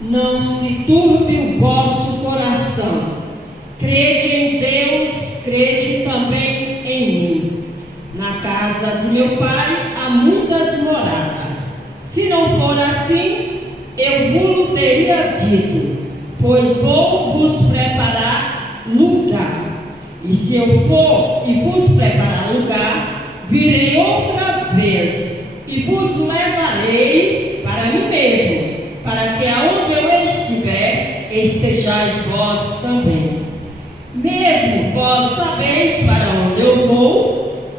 Não se turbe o vosso coração. Crede em Deus, crede também em mim. Na casa de meu Pai há muitas moradas. Se não for assim, eu vos teria dito, pois vou vos preparar lugar. E se eu for e vos preparar lugar, virei outra vez e vos levarei para mim mesmo, para que aonde eu estiver, estejais vós também. Mesmo vós sabeis para onde eu vou,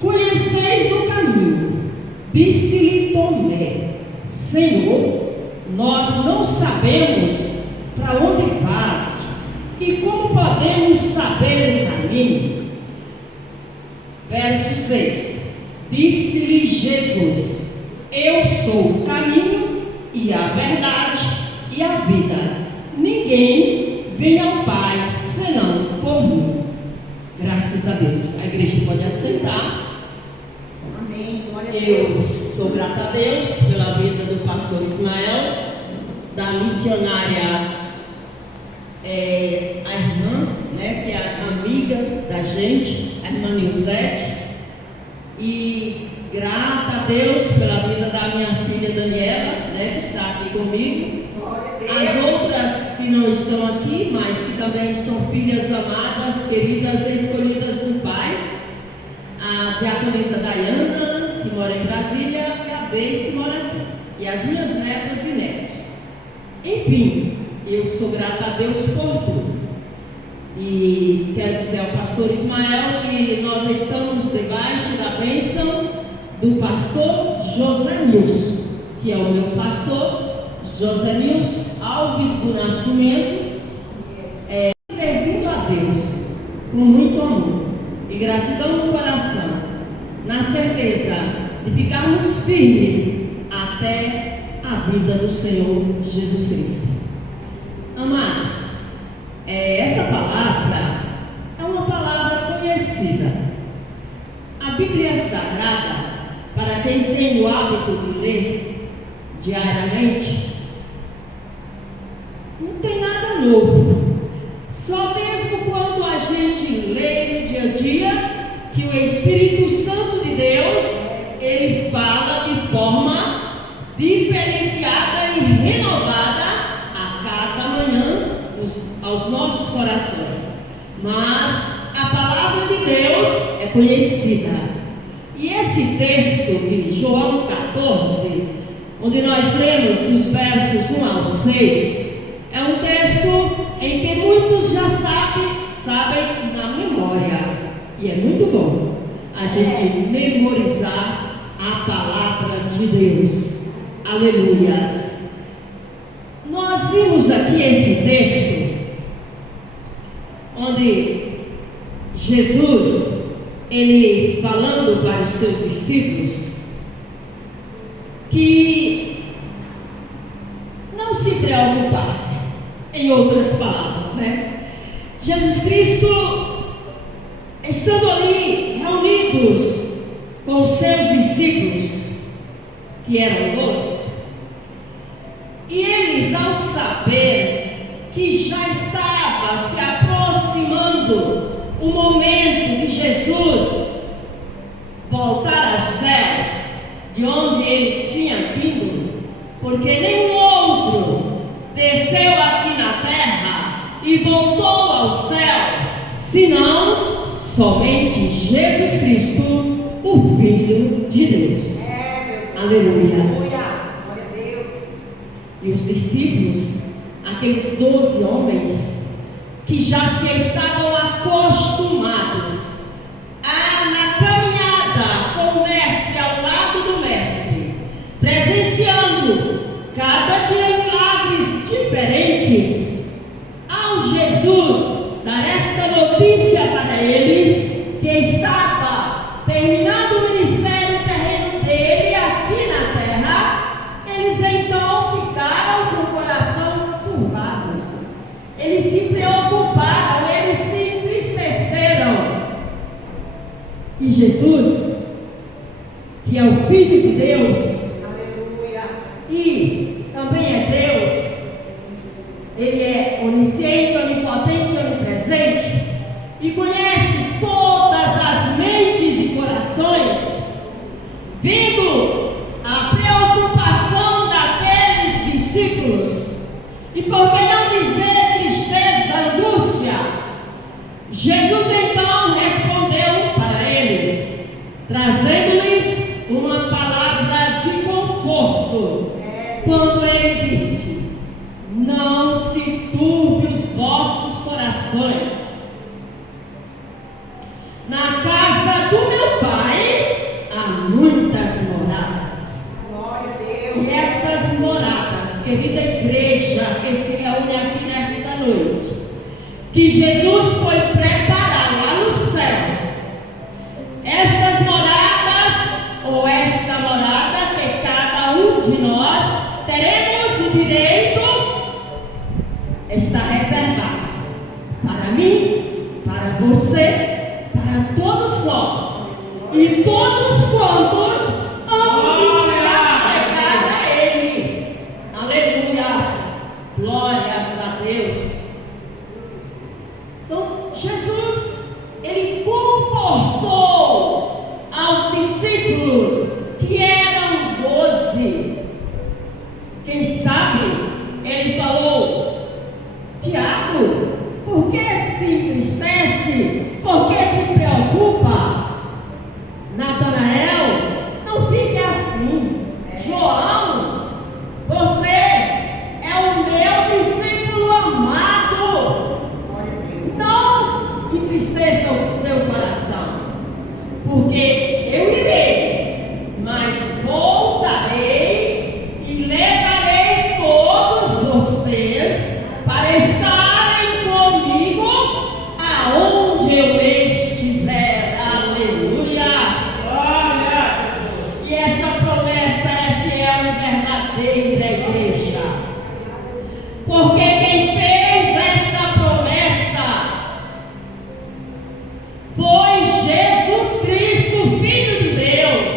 conheceis o caminho. Disse-lhe Tomé: Senhor, nós não sabemos para onde vais, e como podemos saber o caminho? Verso 6. Disse-lhe Jesus: Eu sou o caminho e a verdade e a vida. Ninguém vem ao Pai senão por mim. Graças a Deus. A igreja pode assentar. Amém. Glória a Deus. Eu sou grata a Deus pela vida do pastor Ismael, da missionária a irmã, né, que é amiga da gente, a irmã Nilzete, e grata a Deus pela vida da minha filha Daniela, né, que está aqui comigo. As outras que não estão aqui, mas que também são filhas amadas, queridas e escolhidas do Pai. A diaconisa Dayana, que mora em Brasília, e a Deise, que mora aqui. E as minhas netas e netos. Enfim, eu sou grata a Deus por tudo. E quero dizer ao pastor Ismael que nós estamos debaixo da bênção do pastor José Nilson, que é o meu pastor, José Nilson Alves do Nascimento, servindo a Deus com muito amor e gratidão no coração, na certeza de ficarmos firmes até a vida do Senhor Jesus Cristo. Amados, essa palavra é uma palavra conhecida. A Bíblia Sagrada, para quem tem o hábito de ler diariamente, não tem nada novo. Só mesmo quando a gente lê no dia a dia que o Espírito Santo de Deus, ele fala de forma diferenciada e renovada a cada manhã aos nossos corações. Mas a palavra de Deus é conhecida. E esse texto de João 14, onde nós lemos dos versos 1 ao 6, é um texto em que muitos já sabem na memória. E é muito bom a gente memorizar a palavra de Deus. Aleluias. Nós vimos aqui esse texto onde Jesus, ele falando para os seus discípulos que não se preocupassem, em outras palavras, né? Jesus Cristo, estando ali reunidos com os seus discípulos, que eram 12, e eles, ao saber que já estava se aproximando o momento de Jesus voltar aos céus, de onde ele tinha vindo, porque nenhum outro desceu aqui na terra e voltou ao céu, senão somente Jesus Cristo, o Filho de Deus. Aleluias. E os discípulos, aqueles 12 homens, que já se estavam acostumados na caminhada com o Mestre, ao lado do Mestre, presenciando cada dia milagres diferentes, ao Jesus dar esta notícia para eles, que estava terminando o ministério terreno dele aqui na terra, eles então ficaram com o coração turbados. Eles se preocuparam, eles se entristeceram. E Jesus, que é o Filho de Deus, aleluia, e também também é Deus. Ele é onisciente, onipotente, onipresente e conhece todas as mentes e corações. Vendo a preocupação daqueles discípulos, e por que não dizer tristeza, angústia, Jesus então respondeu para eles, trazendo-lhes uma palavra de conforto, quando ele disse: não se turbe os vossos corações. Na casa do meu Pai há muitas moradas. Glória a Deus. E essas moradas, querida igreja que se reúne aqui nesta noite, que Jesus foi preparar lá nos céus, estas moradas, ou esta morada que cada um de nós teremos o direito, está reservada para mim, para você, para todos nós e todos quantos hão de se achegar a Ele. Aleluias, glórias a Deus. Então, Jesus, Ele confortou aos discípulos que eram 12. Quem sabe, Ele falou: Tiago, por que se entristece? Por que se preocupa? Natanael, não fique assim. João, você é o meu discípulo amado. Não entristeça o seu coração, porque eu irei, mas voltarei e levarei todos vocês para estarem comigo aonde eu estiver. Aleluias! E essa promessa é fiel e verdadeira, igreja, porque quem fez esta promessa foi Jesus Cristo, Filho de Deus.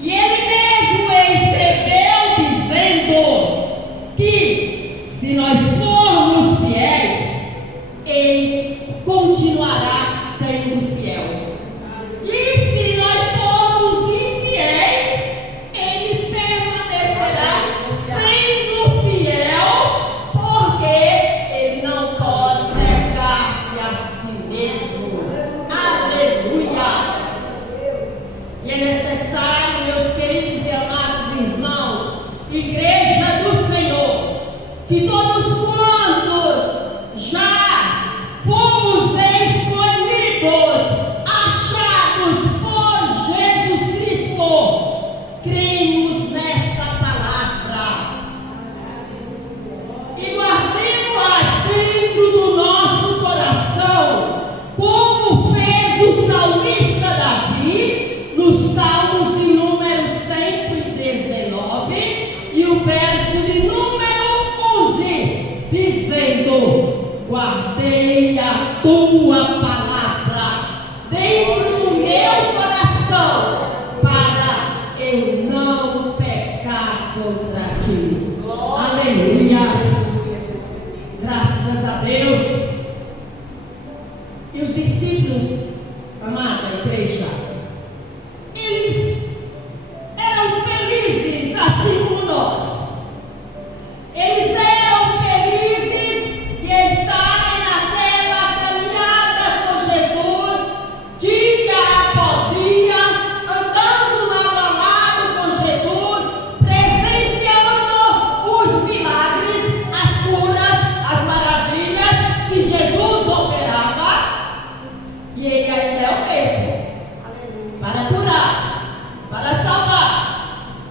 E Ele mesmo escreveu dizendo que se nós formos fiéis, Ele continuará sendo fiel. E se nós formos infiéis, Ele permanecerá sendo fiel, porque Ele não pode negar-se a si mesmo. Aleluias! E é necessário, meus queridos e amados irmãos, igreja do Senhor, que todos quantos já fomos escolhidos, achados por Jesus Cristo, cremos nesta palavra e guardemos-as dentro do nosso coração, como fez o salmista Davi nos Salmos de número 119 e o verso de número 11, dizendo: guardei a tua palavra dentro do meu coração, para eu não pecar contra ti. Aleluias! Graças a Deus. E os discípulos, amada igreja, eles eram felizes assim como nós. Eles eram felizes de estarem naquela caminhada com Jesus, dia após dia, andando lado a lado com Jesus, presenciando os milagres, as curas, as maravilhas que Jesus operava. E Ele ainda é o mesmo para curar, para salvar,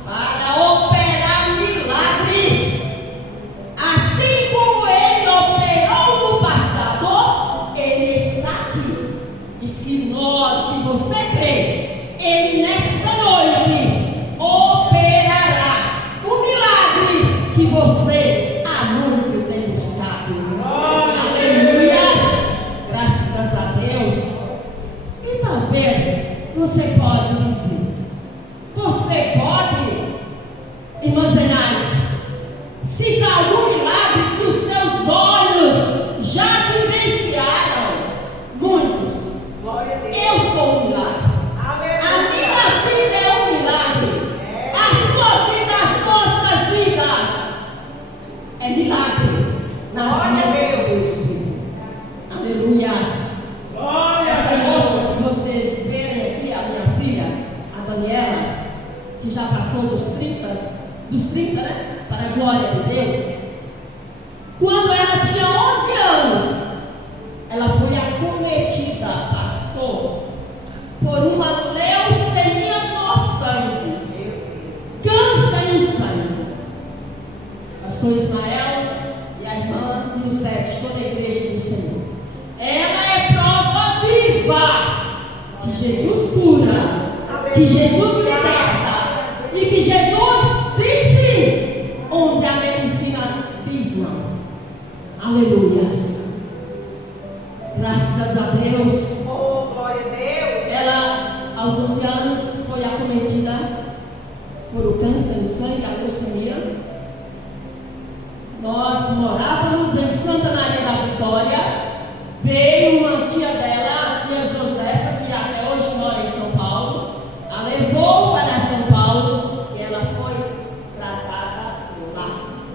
para operar milagres. Assim como Ele operou no passado, Ele está aqui. E se você crê, Ele nesta noite operará o milagre que você há muito tem buscado. Aleluias! Graças a Deus. E talvez você pode dizer: você pode, irmã Zenaide, Cita algum milagre que os seus olhos já vivenciaram. Muitos. Glória a Deus. Eu sou um milagre. A minha vida é um milagre. A sua vida, as nossas vidas é milagre nas mãos de Deus. Aleluias. Essa moça que vocês verem aqui, a minha filha, a Daniela, que já passou dos 30, né? Para a glória de Deus. Quando ela tinha 11 anos, ela foi acometida, pastor, por uma leucemia no sangue, câncer no sangue. Pastor Ismael e a irmã Nilsete, toda a igreja do Senhor. Ela é prova viva que Jesus cura, que Jesus liberta e que Jesus diz sim, onde a medicina diz não. Aleluias. Graças a Deus. Oh, glória a Deus. Ela, aos 11 anos, foi acometida por o câncer no sangue, a leucemia. Nós morávamos em Santa Maria da Vitória. Veio uma tia dela, a tia Josefa, que até hoje mora em São Paulo. A levou para São Paulo e ela foi tratada lá,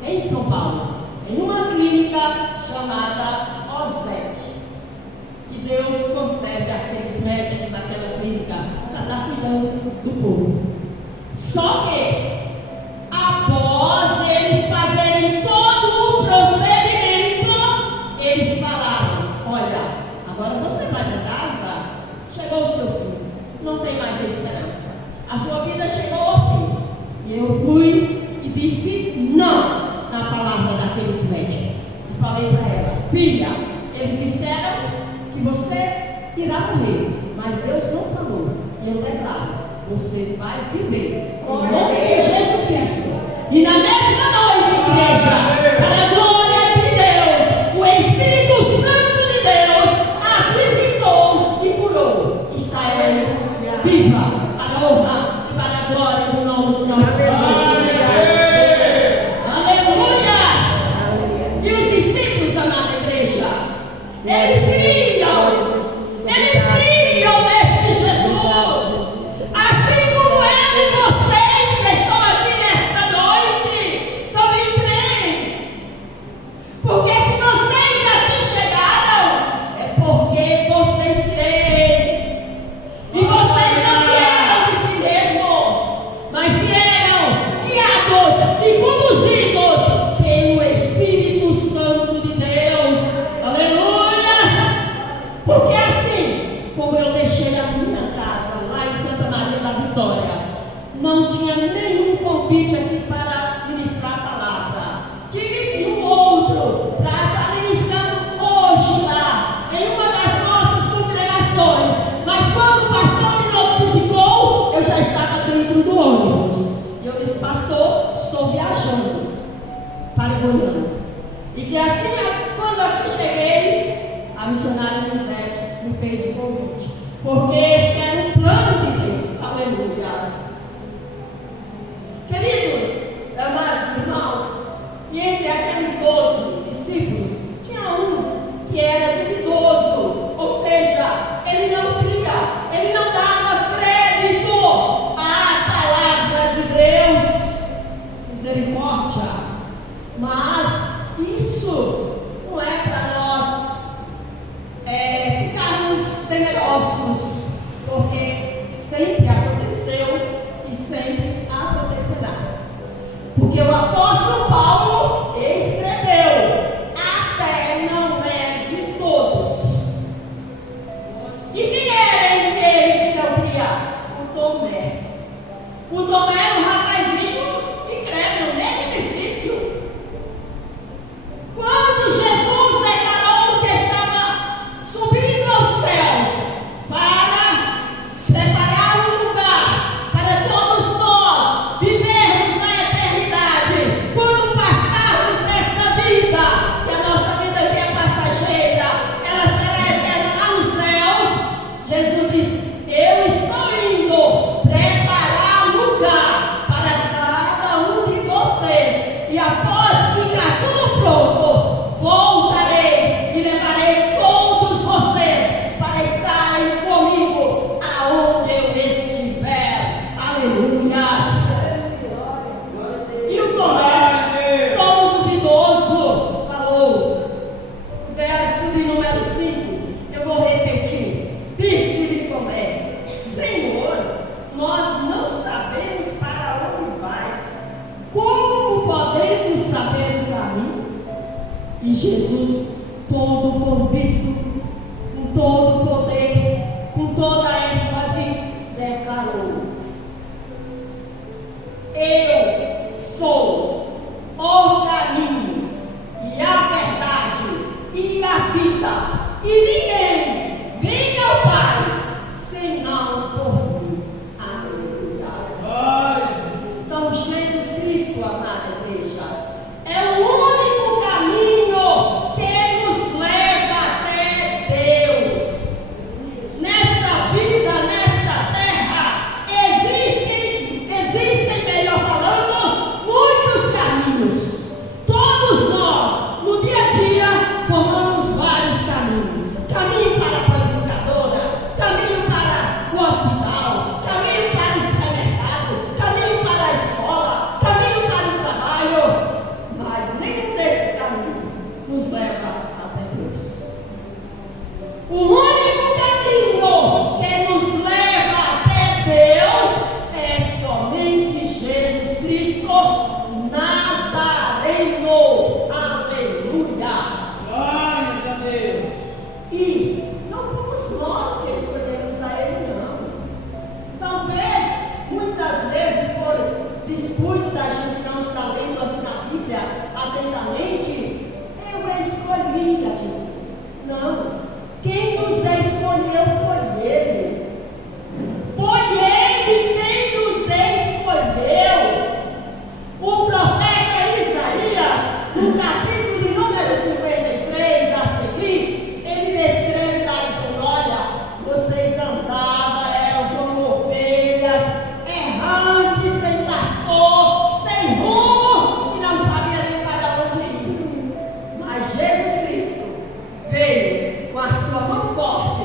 em São Paulo, em uma clínica chamada OSEC. Que Deus concede àqueles médicos daquela clínica para estar cuidando do povo. Só que, após eles fazerem todo o procedimento, eles falaram: olha, agora você vai para casa, chegou o seu fim, não tem mais esperança, a sua vida chegou ao fim. E eu fui e disse não na palavra daqueles médicos. E falei para ela: filha, eles disseram que você irá morrer, mas Deus não falou. E eu declaro: você vai viver, em nome de Jesus Cristo. E na mesma noite, igreja, para a glória de Deus, o Espírito Santo de Deus a visitou e curou. Está ela viva, para a honra e para a glória do nome do nosso Senhor Jesus Cristo. Aleluias! E os discípulos, amada igreja, eles criam nesse Jesus. Assim como eu e vocês que estão aqui nesta noite também creem. Porque se vocês aqui chegaram, é porque vocês creem. E vocês não vieram de si mesmos, mas vieram guiados e conduzidos pelo Espírito Santo de Deus. Aleluias! Porque assim como eu deixei a minha casa lá em Santa Maria da Vitória, não tinha nenhum convite aqui para ministrar a palavra. Tive sim um outro para estar ministrando hoje lá, em uma das nossas congregações. Mas quando o pastor me notificou, eu já estava dentro do ônibus. E eu disse: pastor, estou viajando para Goiânia. E que assim, quando aqui cheguei, a missionária Nilsete me fez o convite, porque esse era um plano de Deus. Aleluias. Queridos, amados irmãos, e entre aqueles 12 discípulos, tinha um que era duvidoso, ou seja, ele não cria, ele não dava crédito à palavra de Deus. Misericórdia. Mas isso não é para nós ficarmos temerosos, porque sempre aconteceu e sempre acontecerá. Porque o apóstolo Paulo escreveu: a fé não é de todos. E quem era entre eles que não cria? O Tomé. O Tomé era um rapazinho incrédulo, nem difícil. Quando Jesus declarou que estava subindo aos céus para preparar um lugar para todos nós vivermos na eternidade, quando passarmos dessa vida, que a nossa vida aqui é passageira, ela será eterna lá nos céus, Jesus disse: eu estou indo preparar lugar para E Jesus, todo convicto, com todo o poder, com toda a ênfase, declarou: eu sou o caminho e a verdade e a vida, e ninguém vem ao Pai senão por mim. Aleluia. Então Jesus Cristo, amada igreja, é o único caminho que nos leva até Deus. Nesta vida, nesta terra, existem, melhor falando, muitos caminhos. Todos nós, no dia a dia, tomamos vários caminhos. Caminho para a panificadora, caminho para o hospital, caminho para o supermercado, caminho para a escola, caminho para o trabalho. Mas nenhum desses caminhos nos leva até Deus. O único caminho que nos leva até Deus é somente Jesus Cristo Nazareno. Aleluia. Glórias a Deus. E não fomos nós que escolhemos a Ele, não. Talvez, muitas vezes, por descuido da gente não estar lendo assim a Bíblia atentamente, eu escolhi a Jesus. Não. Quem nos escolheu foi Ele. Foi Ele quem nos escolheu. O profeta Isaías, no capítulo de número 53 a seguir, ele descreve lá dizendo: olha, vocês andavam, eram como ovelhas, errantes, sem pastor, sem rumo, e não sabia nem para onde ir. Mas Jesus Cristo veio com a sua mão forte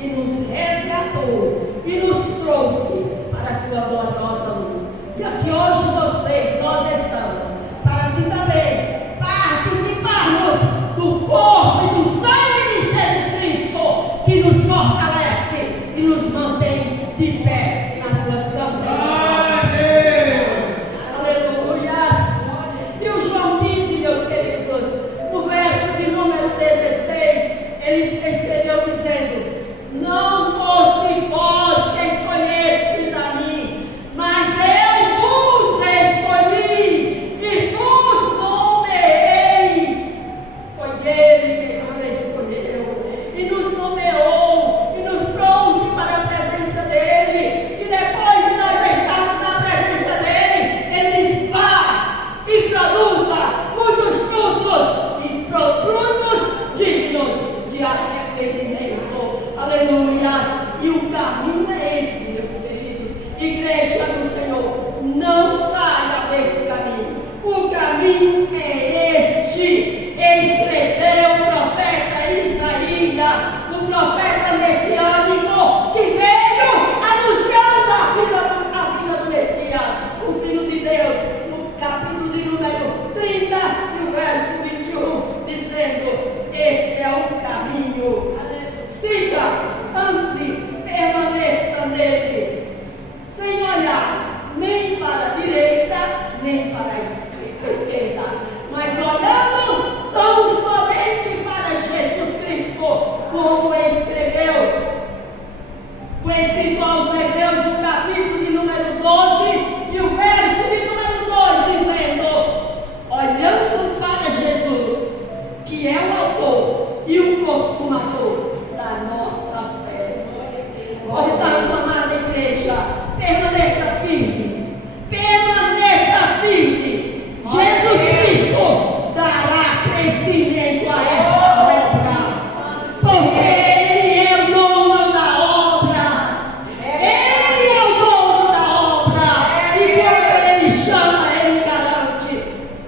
e nos resgatou e nos trouxe para a sua gloriosa luz. E aqui hoje nós estamos para assim também participarmos do corpo e do sangue de Jesus Cristo, que nos fortalece e nos mantém de pé na tua santa. Aleluia. E o João 15, meus queridos, no verso de número 16, ele escreveu dizendo: não fosse vós que escolhestes a mim, mas eu vos escolhi e vos nomeei. Foi Ele quem nos escolheu e nos nomeou e nos trouxe para a presença dEle. E depois de nós estarmos na presença dEle, Ele diz: vá e produza muitos frutos, e frutos dignos de arrependimento. Aleluia. E o caminho é este, meus queridos. Igreja do Senhor, não saia desse caminho. O caminho é este. Escreveu o profeta Isaías, o profeta messiânico, que veio anunciando a vinda do Messias, o Filho de Deus, no capítulo de número 30 e o verso 21, dizendo: este é o caminho. Siga, ande, permaneça nele, sem olhar nem para a direita, nem para a esquerda, mas olhando tão somente para Jesus Cristo, como escreveu o escritor aos Hebreus no capítulo de número 12 e o verso de número 2, dizendo: olhando para Jesus, que é o autor e o consumador da nossa fé. Portanto, amada igreja, permaneça firme, permaneça firme. Jesus Cristo dará crescimento a essa obra, porque Ele é o dono da obra. Ele é o dono da obra, e quando Ele chama, Ele garante.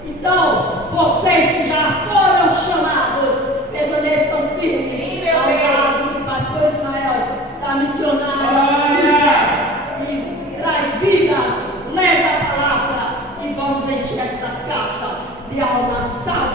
Então, vocês que já foram chamados, permaneçam firmes. Pastor Ismael, da missionária, e traz vidas, leva a palavra, e vamos encher esta casa de almas salvas.